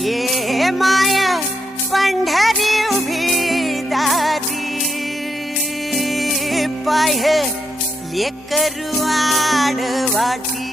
ये माय पंढरी उभी दारी पाहे लेकरू आडवाटी